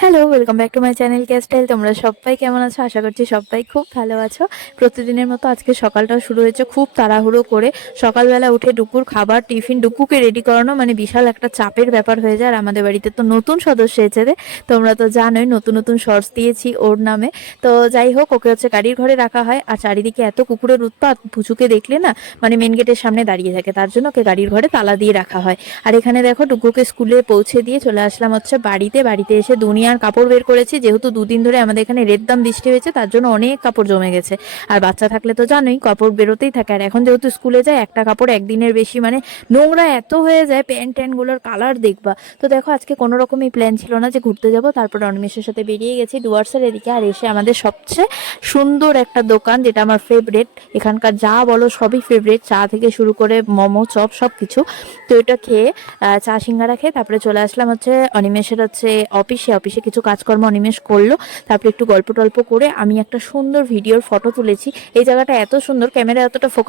Hello welcome back to my channel ক্যাস্টাইল তোমরা সবাই কেমন আছো? আশা করছি সবাই খুব ভালো আছো। প্রতিদিনের মতো আজকে সকালটাও শুরু হয়েছে খুব তাড়াহুড়ো করে। সকালবেলা উঠে ডুকুর খাবার, টিফিন ডুকুকে রেডি করানো মানে বিশাল একটা চাপের ব্যাপার হয়ে যায়। আর আমাদের বাড়িতে তো নতুন সদস্য এসেছে তোমরা তো জানোই, নতুন নতুন শর্টস দিয়েছি ওর নামে। তো যাই হোক, ওকে হচ্ছে গাড়ির ঘরে রাখা হয়। আর চারিদিকে এত কুকুরের উৎপাত পুচুকে দেখলে না মানে মেন গেটের সামনে দাঁড়িয়ে থাকে। তার জন্য ওকে গাড়ির ঘরে তালা দিয়ে রাখা হয়। আর এখানে দেখো ডুকুকে স্কুলে পৌঁছে দিয়ে চলে আসলাম হচ্ছে বাড়িতে। বাড়িতে এসে দুনিয়ার কাপড় বের করেছি, যেহেতু দুদিন ধরে আমাদের এখানে রেড দাম বৃষ্টি হয়েছে, তার জন্য অনেক কাপড় জমে গেছে। আর বাচ্চা থাকলে তো জানোই, কাপড় বেরোতেই থাকে। আর এখন যেহেতু স্কুলে যায়, একটা কাপড় একদিনের বেশি মানে নোংরা এত হয়ে যায়, প্যান্ট ট্যান্টগুলোর কালার দেখবা। তো দেখো, আজকে কোনো রকমই প্ল্যান ছিল না যে ঘুরতে যাব, তারপর অনিমেষের সাথে বেরিয়ে গেছি ডুয়ার্সের এদিকে, আর এসে আমাদের সবচেয়ে সুন্দর একটা দোকান, যেটা আমার ফেভারেট এখানকার যা বলো সবই ফেভারেট চা থেকে শুরু করে মোমো, চপ সব কিছু তো এটা খেয়ে চা সিঙ্গারা খেয়ে তারপরে চলে আসলাম হচ্ছে অনিমেষের হচ্ছে অফিসে। অফিসে কিছু কাজকর্ম অনিমেষ করল। তারপর একটু গল্প টল্প করে আমি একটা সুন্দর ভিডিওর ফটো তুলেছি। এই জায়গাটা এত সুন্দর ক্যামেরা এতটা ফোকাস